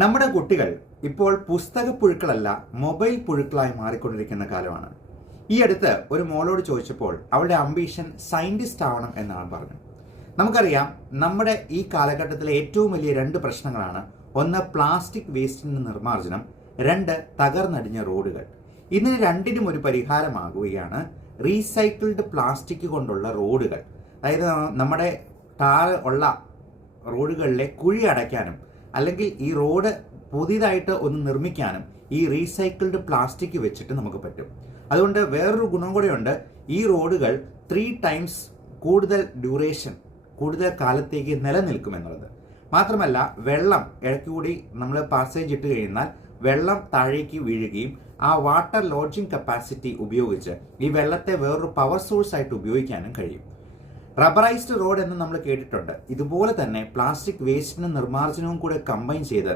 നമ്മുടെ കുട്ടികൾ ഇപ്പോൾ പുസ്തക പുഴുക്കളല്ല മൊബൈൽ പുഴുക്കളായി മാറിക്കൊണ്ടിരിക്കുന്ന കാലമാണ്. ഈ അടുത്ത് ഒരു മോളോട് ചോദിച്ചപ്പോൾ അവളുടെ അംബീഷൻ സയന്റിസ്റ്റ് ആവണം എന്നാണ് പറഞ്ഞു. നമുക്കറിയാം, നമ്മുടെ ഈ കാലഘട്ടത്തിലെ ഏറ്റവും വലിയ രണ്ട് പ്രശ്നങ്ങളാണ്. ഒന്ന്, പ്ലാസ്റ്റിക് വേസ്റ്റിന് നിർമ്മാർജ്ജനം. രണ്ട്, തകർന്നടിഞ്ഞ റോഡുകൾ. ഇതിന് രണ്ടിനും ഒരു പരിഹാരമാകുകയാണ് റീസൈക്കിൾഡ് പ്ലാസ്റ്റിക് കൊണ്ടുള്ള റോഡുകൾ. അതായത് നമ്മുടെ ടാർ ഉള്ള റോഡുകളിലെ കുഴി അടയ്ക്കാനും അല്ലെങ്കിൽ ഈ റോഡ് പുതിയതായിട്ട് ഒന്ന് നിർമ്മിക്കാനും ഈ റീസൈക്കിൾഡ് പ്ലാസ്റ്റിക് വെച്ചിട്ട് നമുക്ക് പറ്റും. അതുകൊണ്ട് വേറൊരു ഗുണം കൂടെയുണ്ട്. ഈ റോഡുകൾ 3 times കൂടുതൽ ഡ്യൂറേഷൻ, കൂടുതൽ കാലത്തേക്ക് നിലനിൽക്കുമെന്നുള്ളത്. മാത്രമല്ല, വെള്ളം ഇടയ്ക്കുകൂടി നമ്മൾ പാസേജ് ഇട്ട് കഴിഞ്ഞാൽ വെള്ളം താഴേക്ക് വീഴുകയും ആ വാട്ടർ ലോഡ്ജിങ് കപ്പാസിറ്റി ഉപയോഗിച്ച് ഈ വെള്ളത്തെ വേറൊരു പവർ സോഴ്സ് ആയിട്ട് ഉപയോഗിക്കാനും കഴിയും. റബ്ബറൈസ്ഡ് റോഡ് എന്ന് നമ്മൾ കേട്ടിട്ടുണ്ട്. ഇതുപോലെ തന്നെ പ്ലാസ്റ്റിക് വേസ്റ്റിന് നിർമ്മാർജ്ജനവും കൂടെ കമ്പൈൻ ചെയ്ത്